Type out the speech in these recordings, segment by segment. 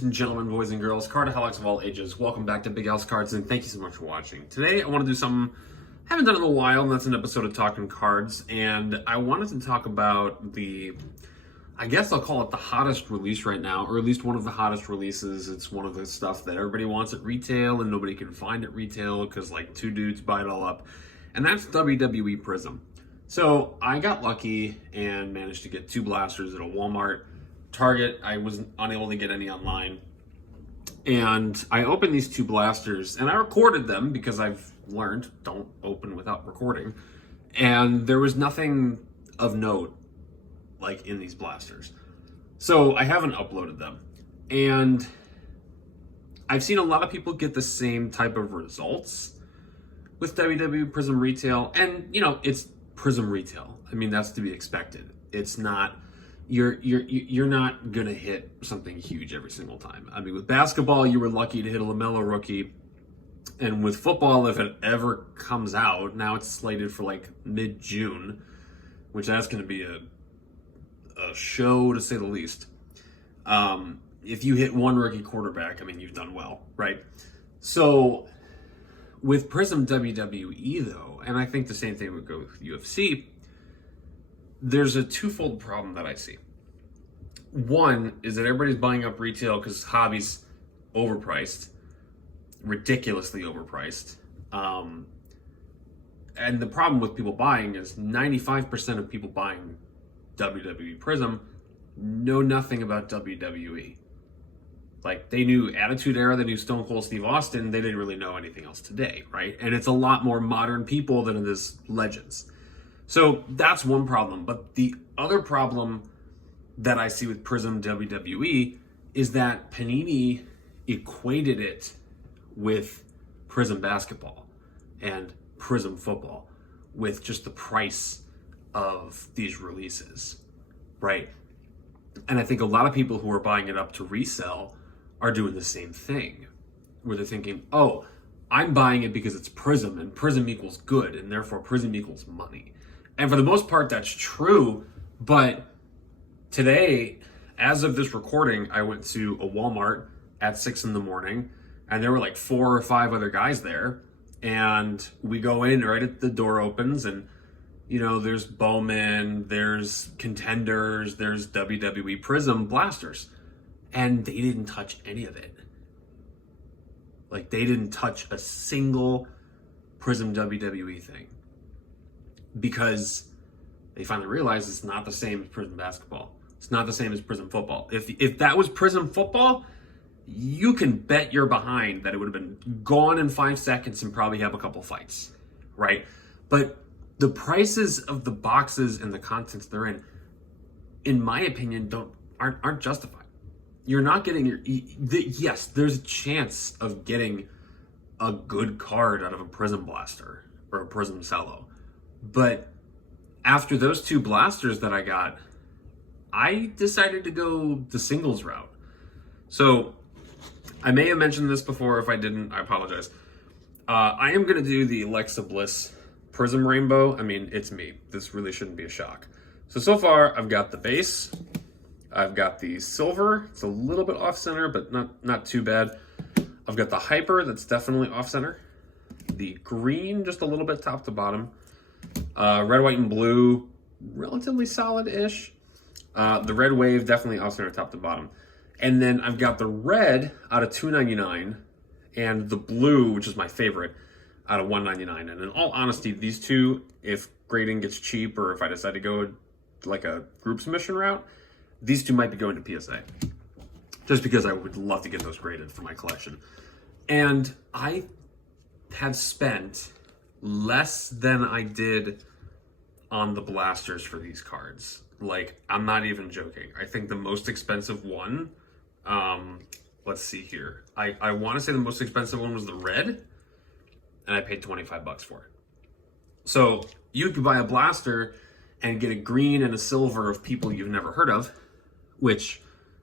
Ladies and gentlemen, boys and girls, cardaholics of all ages, welcome back to Big House Cards, and thank you so much for watching. Today, I want to do something I haven't done in a while, and that's an episode of Talkin Cards, and I wanted to talk about I guess I'll call it the hottest release right now, or at least one of the hottest releases. It's one of the stuff that everybody wants at retail, and nobody can find at retail, because like two dudes buy it all up, and that's WWE Prizm. So, I got lucky and managed to get two blasters at a Walmart. Target, I was unable to get any online. And I opened these two blasters and I recorded them because I've learned don't open without recording. And there was nothing of note like in these blasters. So I haven't uploaded them. And I've seen a lot of people get the same type of results with WWE Prizm Retail. And you know, it's Prizm Retail. I mean, that's to be expected. It's not You're not gonna hit something huge every single time. I mean, with basketball, you were lucky to hit a LaMelo rookie, and with football, if it ever comes out, now it's slated for like mid-June, which that's gonna be a show to say the least. If you hit one rookie quarterback, I mean, you've done well, right? So with Prizm WWE though, and I think the same thing would go with UFC. There's a twofold problem that I see. One is that everybody's buying up retail because hobby's overpriced, ridiculously overpriced. And the problem with people buying is 95% of people buying WWE Prizm know nothing about WWE. Like, they knew Attitude Era, they knew Stone Cold Steve Austin, they didn't really know anything else today, right? And it's a lot more modern people than it is legends. So that's one problem. But the other problem that I see with Prizm WWE is that Panini equated it with Prizm basketball and Prizm football with just the price of these releases, right? And I think a lot of people who are buying it up to resell are doing the same thing, where they're thinking, oh, I'm buying it because it's Prizm, and Prizm equals good, and therefore Prizm equals money. And for the most part, that's true. But today, as of this recording, I went to a Walmart at 6 in the morning, and there were like 4 or 5 other guys there. And we go in right at the door opens, and you know, there's Bowman, there's Contenders, there's WWE Prizm blasters, and they didn't touch any of it. Like, they didn't touch a single Prizm WWE thing, because they finally realized it's not the same as Prizm basketball. It's not the same as Prizm football. If that was Prizm football, you can bet you're behind that it would have been gone in 5 seconds and probably have a couple fights, right? But the prices of the boxes and the contents they're in my opinion, aren't justified. You're not getting yes, there's a chance of getting a good card out of a Prizm blaster or a Prizm cello. But after those two blasters that I got, I decided to go the singles route. So I may have mentioned this before. If I didn't, I apologize. I am going to do the Alexa Bliss Prizm Rainbow. I mean, it's me. This really shouldn't be a shock. So far, I've got the base. I've got the silver. It's a little bit off-center, but not too bad. I've got the hyper. That's definitely off-center. The green, just a little bit top to bottom. Red, white, and blue, relatively solid-ish. The red wave, definitely off-center top to bottom. And then I've got the red out of $2.99 and the blue, which is my favorite, out of $1.99. And in all honesty, these two, if grading gets cheap or if I decide to go like a group submission route, these two might be going to PSA. Just because I would love to get those graded for my collection. And I have spent less than I did on the blasters for these cards. Like, I'm not even joking. I think the most expensive one, let's see here. I want to say the most expensive one was the red, and I paid 25 bucks for it. So you could buy a blaster and get a green and a silver of people you've never heard of, which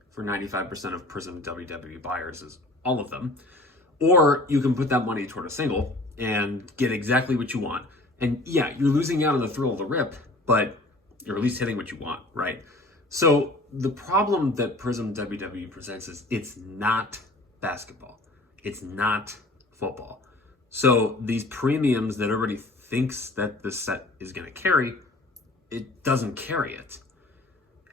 for 95% of Prizm WWE buyers is all of them. Or you can put that money toward a single and get exactly what you want. And yeah, you're losing out on the thrill of the rip, but you're at least hitting what you want, right? So the problem that Prizm WWE presents is it's not basketball. It's not football. So these premiums that everybody thinks that the set is going to carry, it doesn't carry it.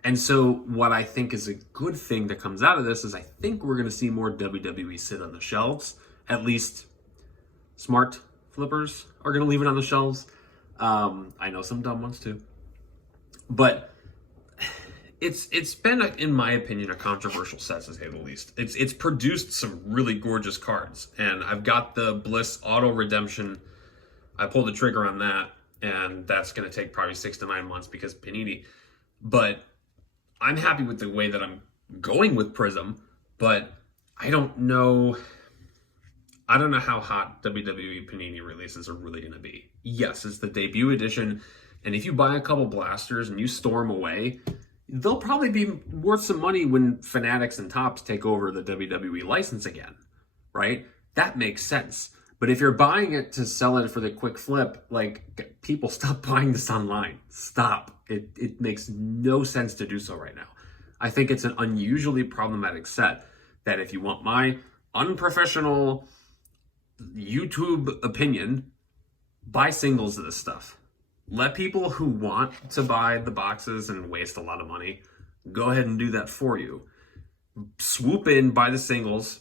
And so what I think is a good thing that comes out of this is I think we're going to see more WWE sit on the shelves. At least smart flippers are going to leave it on the shelves. I know some dumb ones too. But it's been, in my opinion, a controversial set, to say the least. It's produced some really gorgeous cards. And I've got the Bliss Auto Redemption. I pulled the trigger on that. And that's going to take probably 6 to 9 months because Panini. But I'm happy with the way that I'm going with Prizm, but I don't know how hot WWE Panini releases are really going to be. Yes, it's the debut edition, and if you buy a couple blasters and you store them away, they'll probably be worth some money when Fanatics and Topps take over the WWE license again, right? That makes sense. But if you're buying it to sell it for the quick flip, like, people, stop buying this online. Stop. It makes no sense to do so right now. I think it's an unusually problematic set that, if you want my unprofessional YouTube opinion, buy singles of this stuff. Let people who want to buy the boxes and waste a lot of money go ahead and do that for you. Swoop in, buy the singles,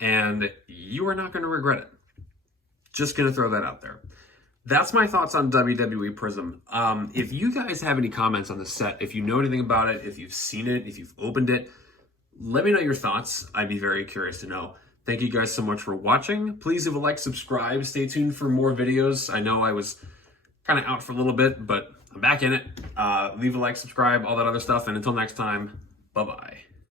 and you are not going to regret it. Just going to throw that out there. That's my thoughts on WWE Prizm. If you guys have any comments on the set, if you know anything about it, if you've seen it, if you've opened it, let me know your thoughts. I'd be very curious to know. Thank you guys so much for watching. Please leave a like, subscribe, stay tuned for more videos. I know I was kind of out for a little bit, but I'm back in it. Leave a like, subscribe, all that other stuff. And until next time, bye-bye.